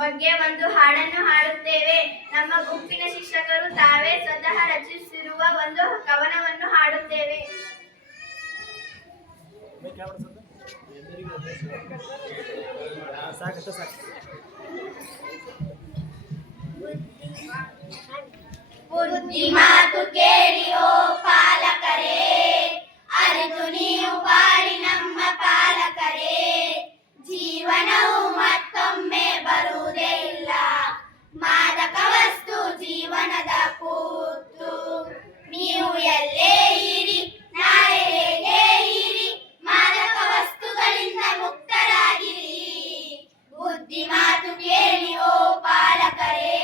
ಬಗ್ಗೆ ಒಂದು ಹಾಡನ್ನು ಹಾಡುತ್ತೇವೆ. ನಮ್ಮ ಗುಂಪಿನ ಶಿಕ್ಷಕರು ತಾವೇ ಸ್ವತಃ ರಚಿಸಿರುವ ಒಂದು ಕವನವನ್ನು ಹಾಡುತ್ತೇವೆ. ಬುದ್ಧಿ ಮಾತು ಕೇಳಿ ಓ ಪಾಲಕರೇ, ಅರಿತು ನೀವು ಬಾಳಿ ನಮ್ಮ ಪಾಲಕರೇ. ಜೀವನವು ಮತ್ತೊಮ್ಮೆ ಬರುವುದೇ ಇಲ್ಲ, ಮಾದಕ ವಸ್ತು ಜೀವನದ ಕೂತು. ನೀವು ಎಲ್ಲೇ ಇರಿ, ನಾಳೆ ಹೇಗೆ ಇರಿ, ಮಾದಕ ವಸ್ತುಗಳಿಂದ ಮುಕ್ತರಾಗಿರಿ. ಬುದ್ಧಿ ಮಾತು ಕೇಳಿ ಓ ಪಾಲಕರೇ,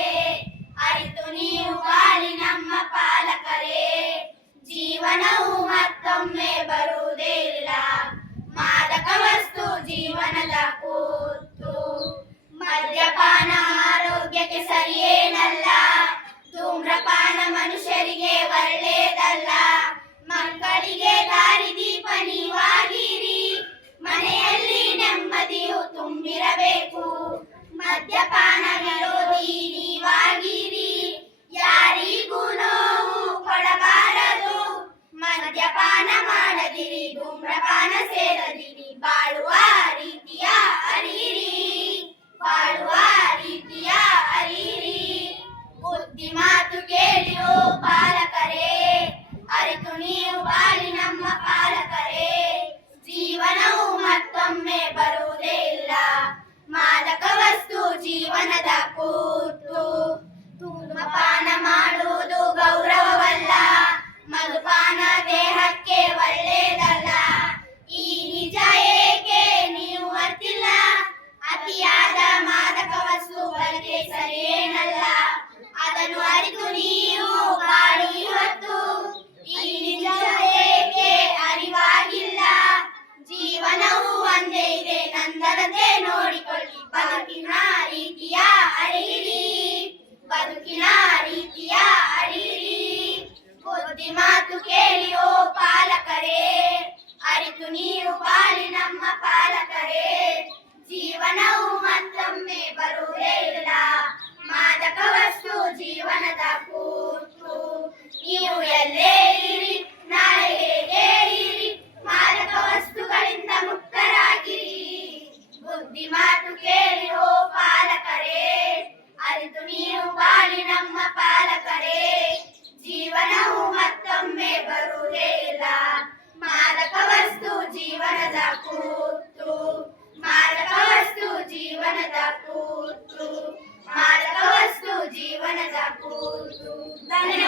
ಅರಿತು ನೀವು ಬಾಳಿ ನಮ್ಮ ಪಾಲಕರೇ. ಜೀವನವು ಮತ್ತೊಮ್ಮೆ ಬರುವುದೇ ಇಲ್ಲ, ಮಾದಕ ವಸ್ತು ಜೀವನದ ಕೂತು. ಮದ್ಯಪಾನ ಆರೋಗ್ಯಕ್ಕೆ ಸರಿಯೇನಲ್ಲ, ಧೂಮ್ರಪಾನ ಮನುಷ್ಯರಿಗೆ ಒಳ್ಳೆಯದಲ್ಲ. ಮಕ್ಕಳಿಗೆ ದಾರಿದೀಪ ನೀವಾಗಿರಿ, ಮನೆಯಲ್ಲಿ ನೆಮ್ಮದಿಯು ತುಂಬಿರಬೇಕು. ಮದ್ಯಪಾನ ವಿರೋಧಿ ನೀವಾಗಿರಿ, ಯಾರಿಗೂ ನೋವು ಕೊಡಬಾರದು. ಮದ್ಯಪಾನ ಮಾಡದಿರಿ, ಧೂಮ್ರಪಾನ ಸೇರದಿರಿ, ಬಾಳುವ ರೀತಿಯ ಅರಿಯಿರಿ, ಬಾಳುವ ರೀತಿಯ ಅರಿಯಿರಿ. ಬುದ್ಧಿ ಮಾತು ಕೇಳಿ ಓ ಪಾಲಕರೇ, ಅರಿತು ನೀವು ಬಾಳಿ ನಮ್ಮ ಪಾಲಕರೇ. ಜೀವನವು ಮತ್ತೊಮ್ಮೆ ಬರುವುದೇ ಇಲ್ಲ, ಮಾದಕ ವಸ್ತು ಜೀವನದ ಕೂತು. ಧೂಮಪಾನ ಮಾಡುವುದು ಗೌರವವಲ್ಲ, ಮಧುಪಾನ ದೇಹಕ್ಕೆ ಒಳ್ಳೆಯದಲ್ಲ. ಈ ನಿಜ ಏಕೆ ನೀವು ಅರ್ತಿಲ್ಲ, ಅತಿಯಾದ ಮಾದಕ ವಸ್ತು ಬಳಕೆ ಸರಿಯೇನಲ್ಲ. ಅದನ್ನು ಅರಿತು ನೀವು ಬಾಳಿ ಇವತ್ತು, ಈ ನಿಜ ಏಕೆ ಅರಿವಾಗಿಲ್ಲ. ಜೀವನವು ಒಂದೇ ಇದೆ, ನಂದರಂತೆ ನೋಡಿಕೊಳ್ಳಿ. ಬದುಕಿನ ರೀತಿಯ ಅರಿಯಿರಿ, ಬದುಕಿನ ರೀತಿಯ ಅರಿಯಿರಿ. ಬುದ್ಧಿ ಮಾತು ಕೇಳಿ ಓ ಪಾಲಕರೇ, ಅರಿತು ನೀವು ಬಾಳಿ ನಮ್ಮ ಪಾಲಕರೇ. ಜೀವನವು ಮತ್ತೊಮ್ಮೆ ಬರುವುದೇ ಇಲ್ಲ, ಮಾದಕ ವಸ್ತು ಜೀವನದ ಕೂತು. ನೀವು ಎಲ್ಲೇ ಇರಿ, ನಾಳೆ ಹೇಗೆ ಇರಿ, ಮಾದಕ ವಸ್ತುಗಳಿಂದ ಮುಕ್ತರಾಗಿರಿ. ಬುದ್ಧಿ ಮಾತು ಕೇಳಿ ಓ ಪಾಲಕರೇ, ಅರಿತು ನೀವು ಬಾಳಿ ನಮ್ಮ ಪಾಲಕರೇ. ಜೀವನವು ಮತ್ತೊಮ್ಮೆ ಬರುವುದೇ ಇಲ್ಲ, ಮಾದಕ ವಸ್ತು ಜೀವನದ ಕೂತು. ಮಾದಕ ವಸ್ತು ಜೀವನದ ಕೂತು, ಮಾದಕ ವಸ್ತು ಜೀವನದ ಕೂತು. ಧನ್ಯವಾದ.